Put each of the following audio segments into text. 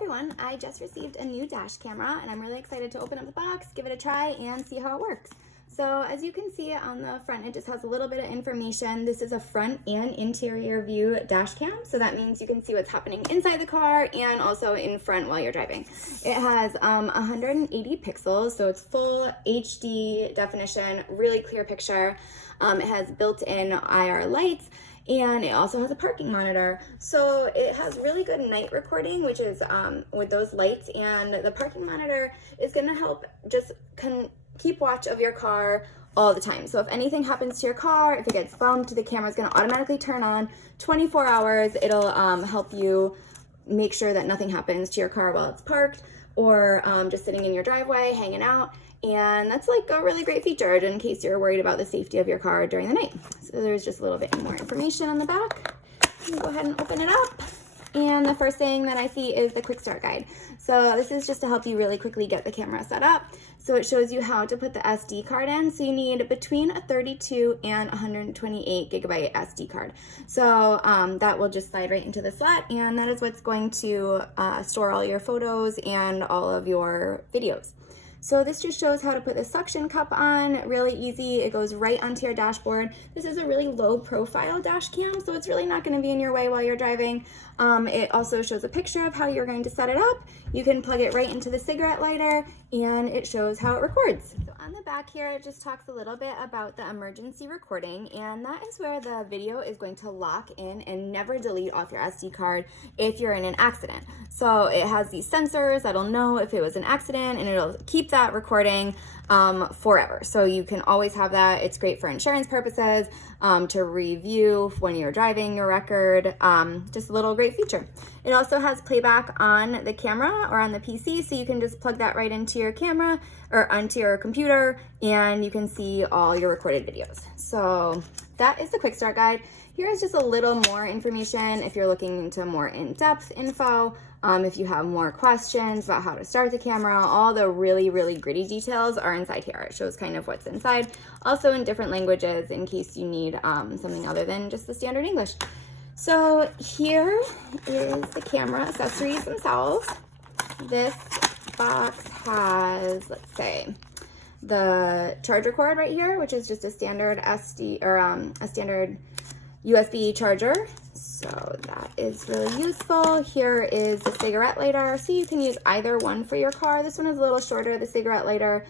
everyone, I just received a new dash camera and I'm really excited to open up the box, give it a try, and see how it works. So as you can see on the front, it just has a little bit of information. This is a front and interior view dash cam, so that means you can see what's happening inside the car and also in front while you're driving. It has 180 pixels, so it's full HD definition, really clear picture. It has built-in IR lights, and it also has a parking monitor. So it has really good night recording, which is with those lights, and the parking monitor is gonna help just keep watch of your car all the time. So if anything happens to your car, if it gets bumped, the camera's gonna automatically turn on 24 hours. It'll help you make sure that nothing happens to your car while it's parked or just sitting in your driveway, hanging out. And that's like a really great feature in case you're worried about the safety of your car during the night. So there's just a little bit more information on the back. I'm gonna go ahead and open it up. And the first thing that I see is the quick start guide. So this is just to help you really quickly get the camera set up. So it shows you how to put the SD card in. So you need between a 32 and 128 gigabyte SD card. So that will just slide right into the slot, and that is what's going to store all your photos and all of your videos. So this just shows how to put the suction cup on, really easy. It goes right onto your dashboard. This is a really low profile dash cam, so it's really not gonna be in your way while you're driving. It also shows a picture of how you're going to set it up. You can plug it right into the cigarette lighter, and it shows how it records. So on the back here, it just talks a little bit about the emergency recording, and that is where the video is going to lock in and never delete off your SD card if you're in an accident. So it has these sensors that'll know if it was an accident, and it'll keep that recording forever. So you can always have that. It's great for insurance purposes, to review when you're driving your record, just a little great feature. It also has playback on the camera or on the PC, so you can just plug that right into your camera or onto your computer, and you can see all your recorded videos. So that is the quick start guide. Here is just a little more information if you're looking into more in-depth info. If you have more questions about how to start the camera, all the really gritty details are inside here. It shows kind of what's inside, also in different languages in case you need something other than just the standard English. So here is the camera accessories themselves. This box has, let's say, the charger cord right here, which is just a standard SD or a standard USB charger. So that is really useful. Here is the cigarette lighter. So you can use either one for your car. This one is a little shorter. The cigarette lighter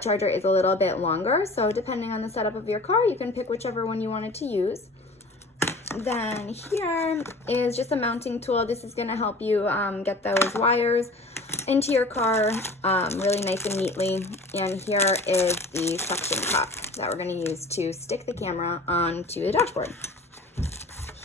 charger is a little bit longer. So depending on the setup of your car, you can pick whichever one you wanted to use. Then here is just a mounting tool. This is gonna help you get those wires into your car really nice and neatly. And here is the suction cup that we're gonna use to stick the camera onto the dashboard.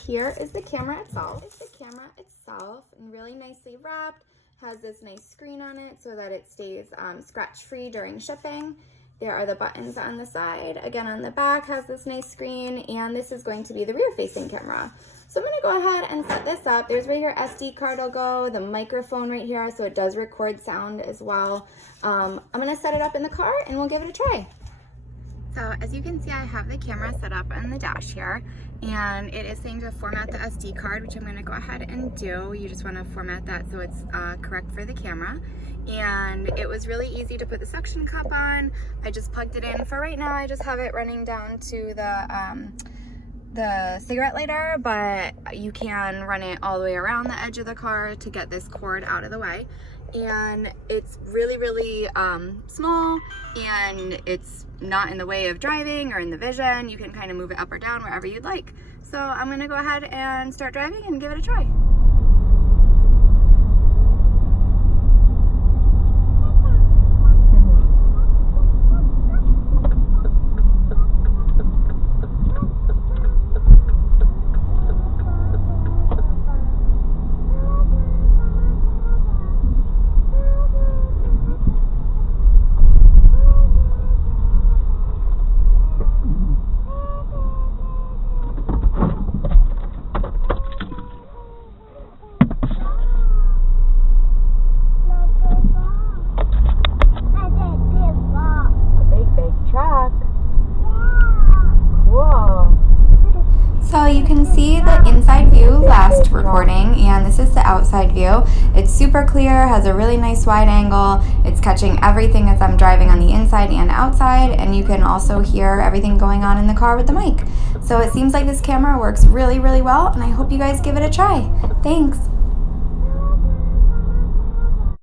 Here is the camera itself. It's the camera itself, and really nicely wrapped. Has this nice screen on it so that it stays scratch-free during shipping. There are the buttons on the side. Again, on the back has this nice screen, and this is going to be the rear-facing camera. So I'm gonna go ahead and set this up. There's where your SD card will go, the microphone right here, so it does record sound as well. I'm gonna set it up in the car, and we'll give it a try. So as you can see, I have the camera set up on the dash here, and it is saying to format the SD card, which I'm going to go ahead and do. You just want to format that so it's correct for the camera. And it was really easy to put the suction cup on. I just plugged it in. For right now, I just have it running down to the cigarette lighter, but you can run it all the way around the edge of the car to get this cord out of the way. And it's really small, and it's not in the way of driving or in the vision. You can kind of move it up or down wherever you'd like. So I'm gonna go ahead and start driving and give it a try. outside view. It's super clear, has a really nice wide angle. It's catching everything as I'm driving on the inside and outside, and you can also hear everything going on in the car with the mic. So it seems like this camera works really, really well, and I hope you guys give it a try. Thanks.